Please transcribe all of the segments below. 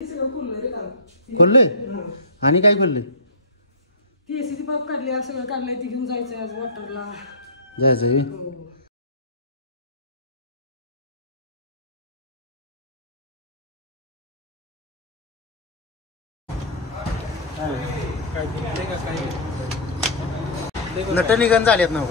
खोलले आणि काय खोलले? ती एसीची पाईप काढली, सगळं काढलंय, ती घेऊन जायचंय आज वॉटरला जायचंय. नट निघन झालेत ना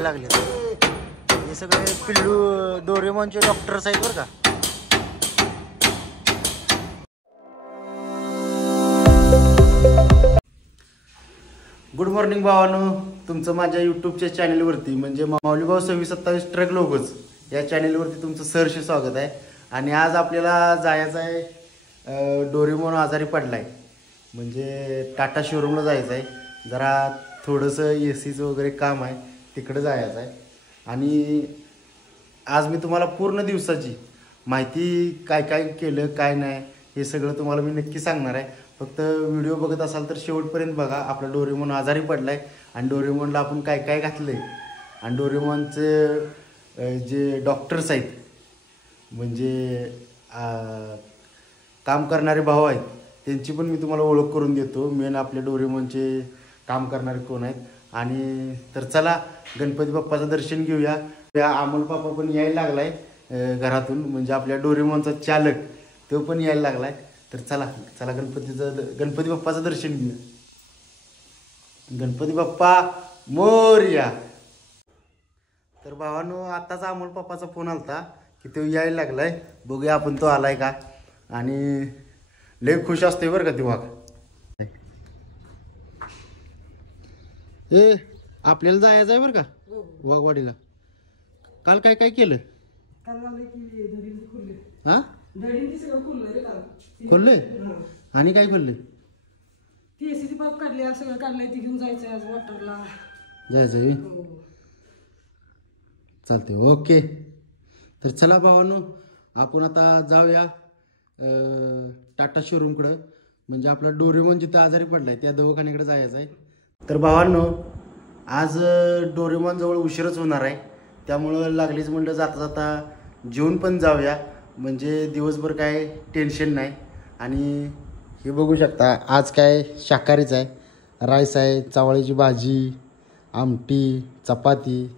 लागले. हे सगळे पिल्लू डोरेमॉनचे डॉक्टर्स आहेत बरं का. गुड मॉर्निंग भावानो, तुमचं माझ्या यूट्यूबच्या चॅनलवरती म्हणजे माऊलीभाऊ 2627 ट्रक लोगोच या चॅनलवरती तुमचं सहर्ष स्वागत आहे. आणि आज आपल्याला जायचं आहे, डोरेमॉन आजारी पडला आहे म्हणजे टाटा शोरूमला जायचं आहे. जरा थोडंसं एसीचं वगैरे काम आहे, तिकडे जायचं आहे. आणि आज मी तुम्हाला पूर्ण दिवसाची माहिती काय काय केलं काय नाही हे सगळं तुम्हाला मी नक्की सांगणार आहे. फक्त व्हिडिओ बघत असाल तर शेवटपर्यंत बघा. आपला डोरेमॉन आजारी पडला आहे आणि डोरेमॉनला आपण काय काय घातलं आहे आणि डोरेमॉनचे जे डॉक्टर्स आहेत म्हणजे काम करणारे भाऊ आहेत त्यांची पण मी तुम्हाला ओळख करून देतो. मेन आपल्या डोरेमॉनचे काम करणारे कोण आहेत. आणि तर चला गणपती बाप्पाचं दर्शन घेऊया. अमोल पापा पण यायला लागलाय घरातून, म्हणजे आपल्या डोरेमॉनचा चालक तो पण यायला लागलाय. तर चला चला गणपती बाप्पाचं दर्शन घेऊया. गणपती बाप्पा मोरया. तर भावानो आत्ताचा अमोल पप्पाचा फोन आलता की तो यायला लागलाय, बघूया आपण तो आलाय का. आणि लय खुश असते बरं का ती वाघ. ए आपल्याला जायचं आहे बरं का वाघवाडीला. काल काय काय केलं? हा खोलले आणि काय खोलले? ती एसीची पाईप काढली, सगळं काढलंय, ती घेऊन जायचंय आज वॉटरला जायचंय. चालते ओके. तर चला भावांनो आपण आता जाऊया टाटा शोरूमकडं, म्हणजे आपला डोरेमॉन जिथं आजारी पडलाय त्या दवाखान्याकडे जायचं आहे. तर भावांनो आज डोरेमॉन जवळ उशीरच होणार आहे, त्यामुळं लागलीच म्हणलं जाता जाता जेवून पण जाऊया, म्हणजे दिवसभर काय टेन्शन नाही. आणि हे बघू शकता आज काय शाकाहारीच आहे. राईस आहे, चवळीची भाजी, आमटी, चपाती.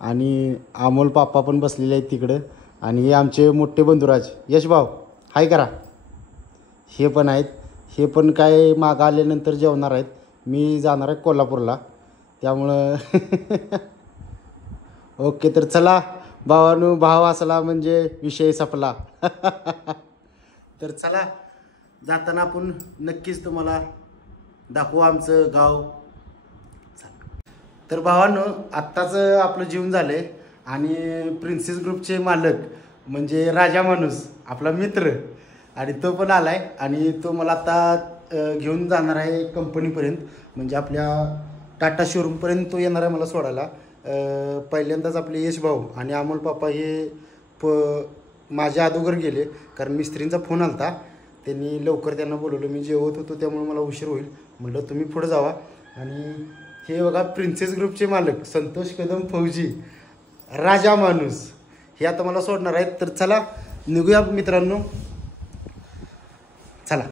आणि अमोल पापा पण बसलेले आहेत तिकडं. आणि हे आमचे मोठे बंधुराज यशभाऊ हाय करा, हे पण आहेत. हे पण काय मागं आल्यानंतर जेवणार आहेत. मी जाणार आहे कोल्हापूरला, त्यामुळं ओके. तर चला भावानू, भाव असला म्हणजे विषय संपला. तर चला जाताना आपण नक्कीच तुम्हाला दाखवू आमचं गाव. तर भावांनो आत्ताच आपलं जेवण झालंय आणि प्रिन्सेस ग्रुपचे मालक म्हणजे राजा माणूस आपला मित्र आणि तो पण आलाय. आणि तो मला आता घेऊन जाणार आहे कंपनीपर्यंत, म्हणजे आपल्या टाटा शोरूमपर्यंत तो येणार आहे मला सोडायला. पहिल्यांदाच आपले यश भाऊ आणि अमोल पापा हे माझ्या अगोदर गेले, कारण मिस्त्रींचा फोन आलता, त्यांनी लवकर त्यांना बोलवलं. मी जेवत होतो त्यामुळे मला उशीर होईल, म्हटलं तुम्ही पुढे जावा. आणि हे बघा प्रिन्सेस ग्रुपचे मालक संतोष कदम फौजी राजा माणूस हे आता मला सोडणार आहेत. तर चला निघूया मित्रांनो, चला.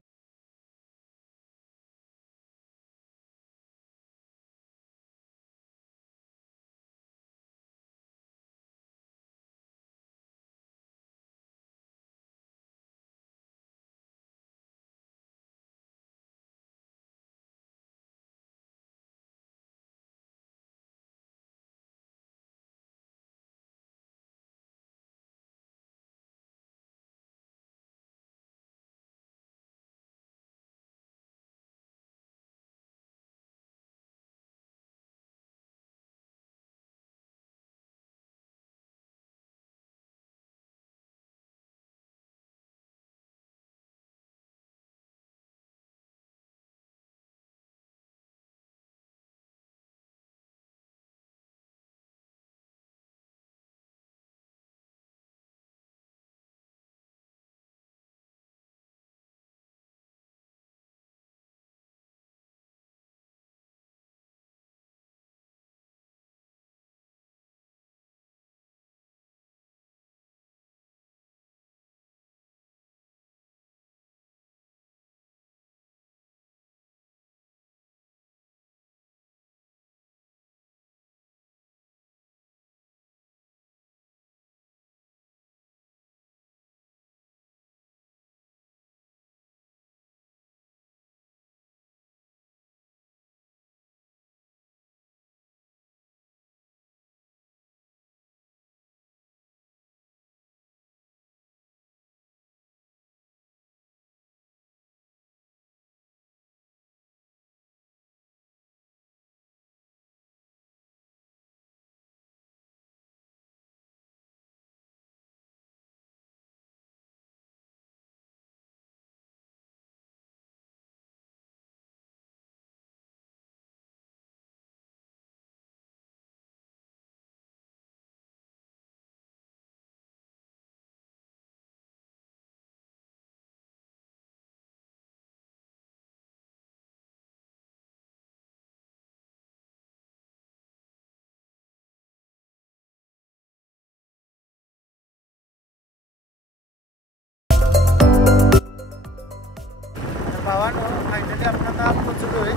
भावानो फायनली आपण आता पोचलोय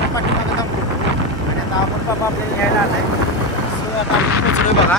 आणि पाठीमागे थांबलो आणि आता आपण बाबा आपल्याला घ्यायला आलाय. सो आता आपण पोचलोय बघा.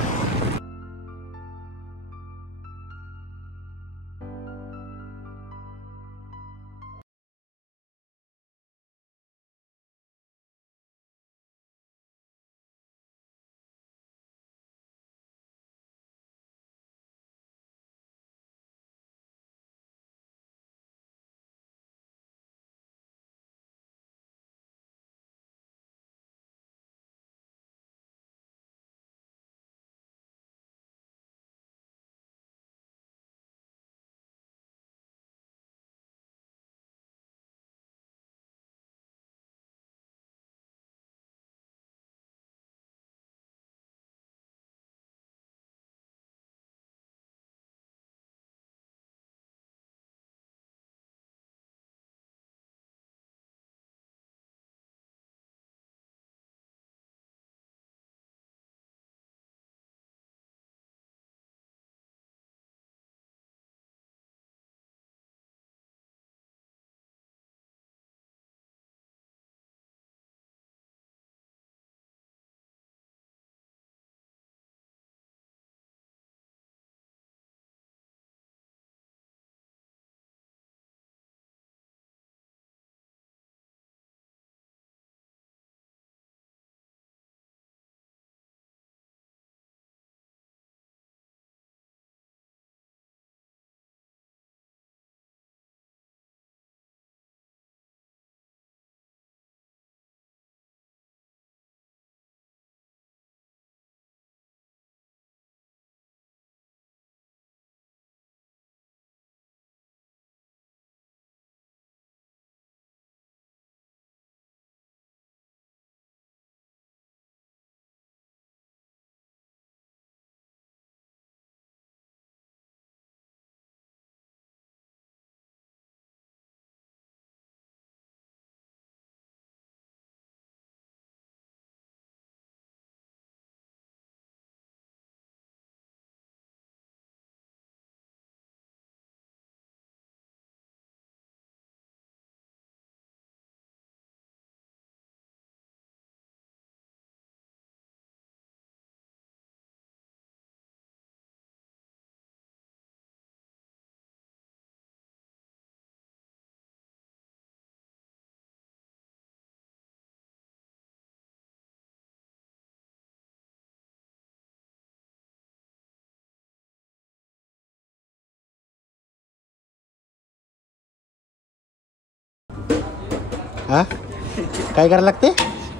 हा काय करायला लागते?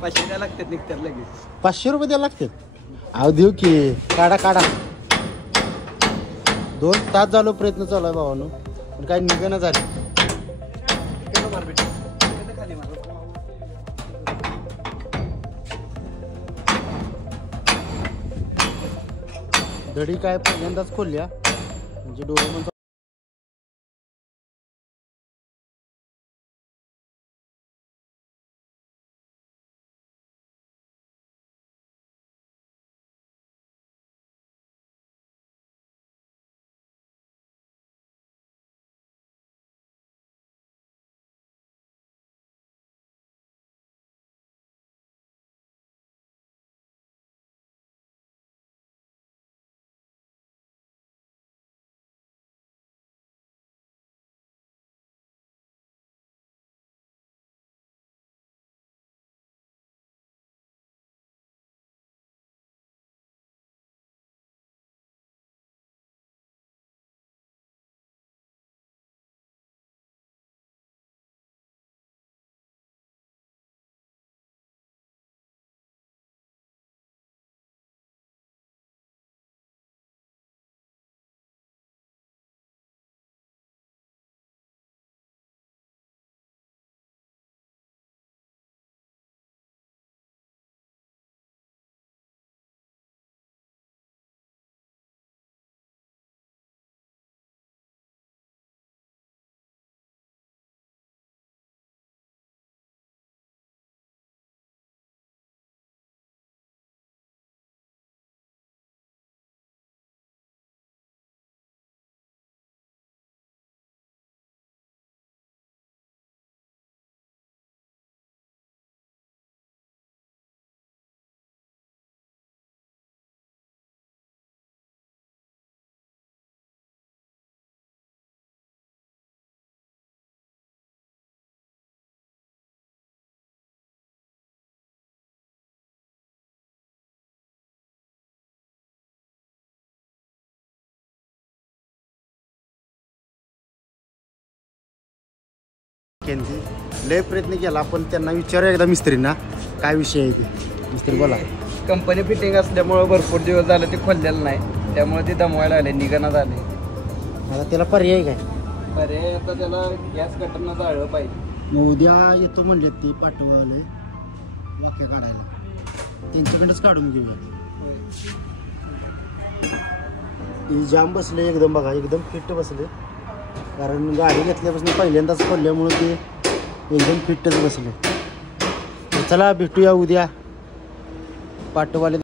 500 द्यायला लागतात निघतात लगेच. 500 रुपये द्यायला लागतात. अहो देऊ की. काढा काढा. 2 तास झालो प्रयत्न चालू आहे भावानो पण काही निघणं झालं. दडी काय पहिल्यांदाच खोलल्या म्हणजे डोळे ती लय प्रयत्न केला, पण त्यांना विचारूया एकदा मिस्त्रींना काय विषय आहे ते. मिस्त्री बोला. कंपनी फिटिंग असल्यामुळं भरपूर दिवस झालं ते खोललेलं नाही, त्यामुळे ते दमवायला आले, निघणं झाले. आता त्याला पर्याय काय? अरे आता त्याला गॅस कटरनं जाळलं पाहिजे. मग उद्या येतो म्हणले ती पाठवले वाक्य काढायला, त्यांच्याकडेच काढून घेऊया. ही जाम बसले एकदम, बघा एकदम फिट बसले, कारण गाडी घेतल्यापासून पहिल्यांदाच खोलल्यामुळे ते एकदम फिटच बसले. चला भेटूया उद्या पाठवाले.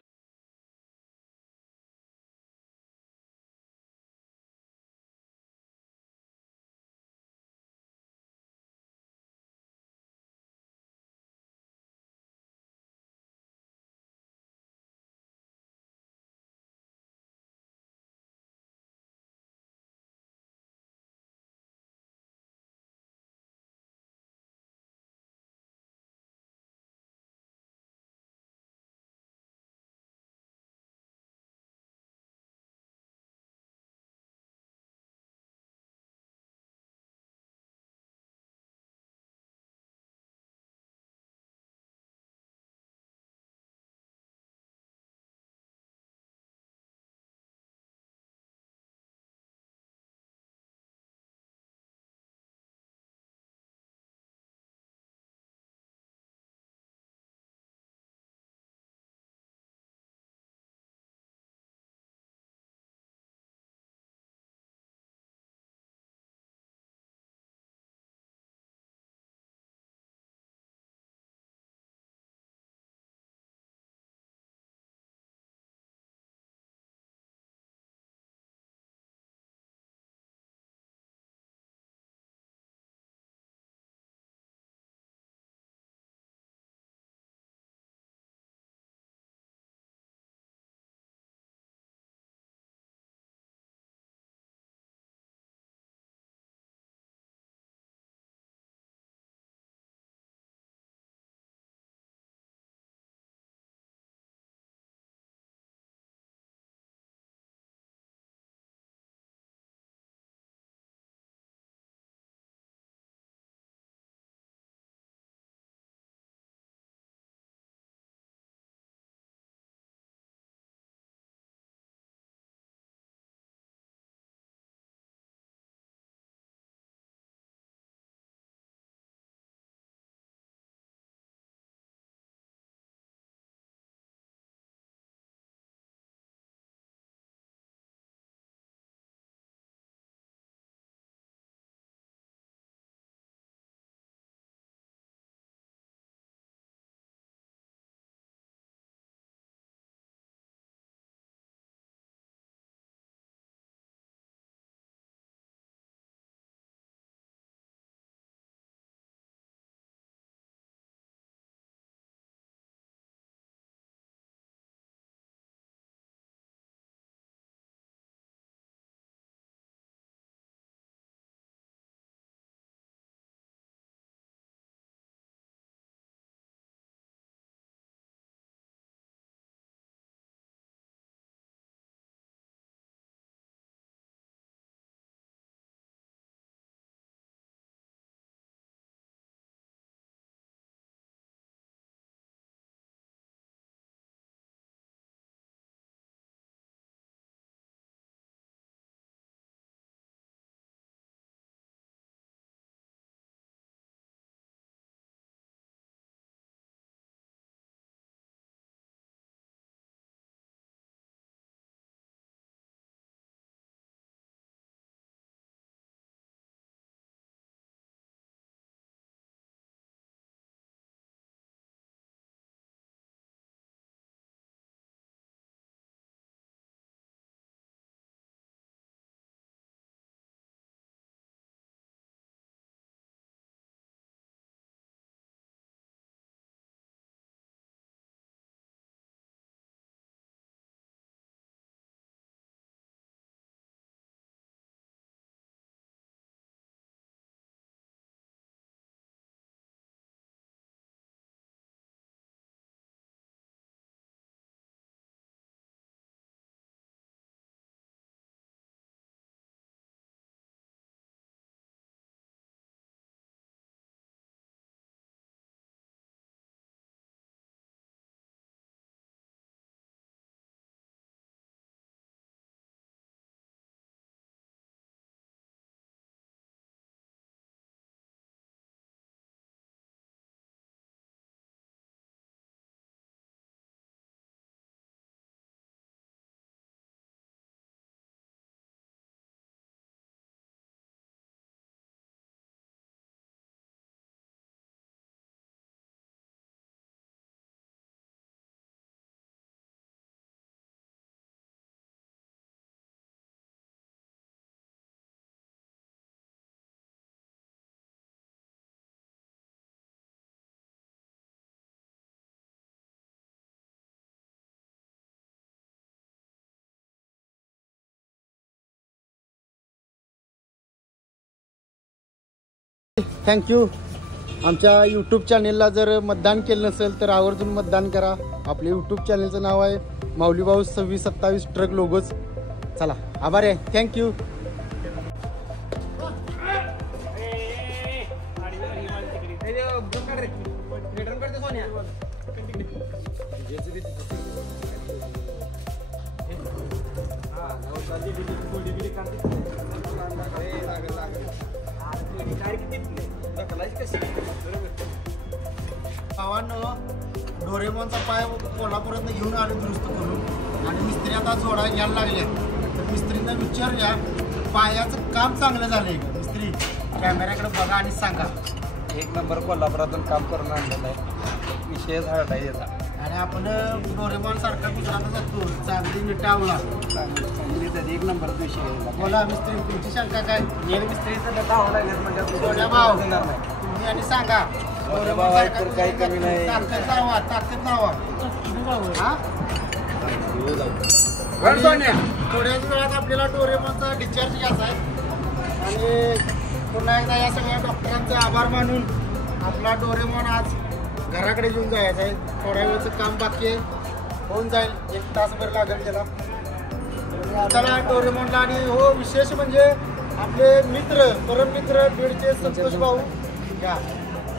थँक्यू. आमच्या यूट्यूब चॅनेलला जर मतदान केलं नसेल तर आवर्जून मतदान करा. आपल्या यूट्यूब चॅनेलचं नाव आहे माऊलीभाऊ 2627 ट्रक लोगोज. चला आभार आहे. थँक्यू. भावांनो, डोरेमॉनचा पाय कोल्हापुरात घेऊन आले दुरुस्त करून आणि मिस्त्री आता जोडा यायला लागले. तर मिस्त्रींना विचारूया पायाचं काम चांगलं झालंय का. मिस्त्री कॅमेऱ्याकडे बघा आणि सांगा. एक नंबर कोल्हापुरातून काम करून आणलेलं आहे. विषयच हार्ड आहे याचा. आणि आपण डोरेमॉन सारखा गुजरात जातो चांगली मिठावला चांगली एक नंबरच विषय आहे. बोला मिस्त्री, तुमची शंका काय. मिस्त्रीचं धाव लागेल म्हणजे सोन्या भाऊ तुम्ही आणि सांगा. काही कमी नाही. ताकद नावा, ताकद नावा. हा थोड्याच वेळात आपल्याला डोरेमॉनचा डिस्चार्ज घ्यायचा आहे आणि पुन्हा एकदा या सगळ्या डॉक्टरांचे आभार मानून आपला डोरेमॉन आज घराकडे घेऊन जायचं आहे. थोड्या वेळचं काम बाकी आहे, होऊन जाईल. 1 तासभर लागेल त्याला. चला डोरेमॉनला. आणि हो विशेष म्हणजे आपले मित्र परममित्र बीडचे संतोष भाऊ या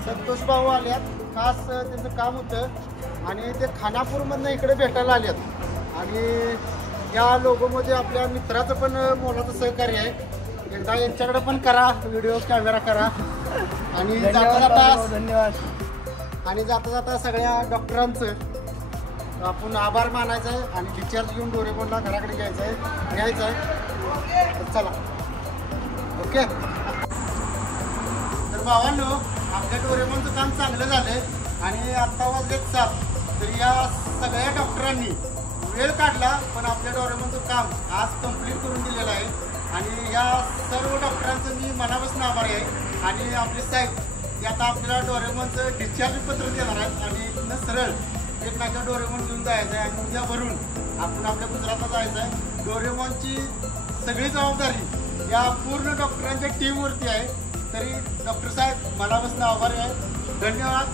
संतोष भाऊ आल्यात. खास त्यांचं काम होतं आणि ते खानापूरमधनं इकडे भेटायला आल्यात आणि या लोगोमध्ये आपल्या मित्राचं पण मोलाचं सहकार्य आहे. एकदा यांच्याकडे पण करा व्हिडिओ कॅमेरा करा. आणि जाता जाता धन्यवाद. आणि जाता जाता सगळ्या डॉक्टरांचं आपण आभार मानायचं आहे आणि डिस्चार्ज घेऊन डोरेमॉनला घराकडे घ्यायचं आहे न्यायचं आहे. चला ओके. तर भावांनो, आपल्या डोरेमॉनचं काम चांगलं झालं आणि आत्ता वाजले 7. तर या सगळ्या डॉक्टरांनी वेळ काढला पण आपल्या डोरेमॉनचं काम आज कंप्लीट करून दिलेलं आहे. आणि या सर्व डॉक्टरांचं मी मनापासून आभारी आहे. आणि आपले साहेब ते आता आपल्याला डोरेमॉनचं डिस्चार्ज पत्र देणार आहेत आणि इथनं सरळ एक नाका डोरेमॉन घेऊन जायचं आहे आणि उद्या भरून आपण आपल्या गुजरातला जायचं आहे. डोरेमॉनची सगळी जबाबदारी या पूर्ण डॉक्टरांच्या टीमवरती आहे. तरी डॉक्टर साहेब मनापासून आभारी आहे. धन्यवाद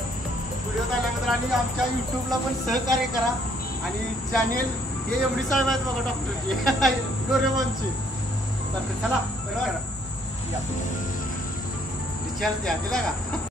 व्हिडिओ आल्याबद्दल. आणि आमच्या यूट्यूबला पण सहकार्य करा. आणि चॅनेल हे एवढी साहेब आहेत बघा डॉक्टरची डोरेमॉनची. तर चला बरोबर या डिस्चार्ज द्या दिला का.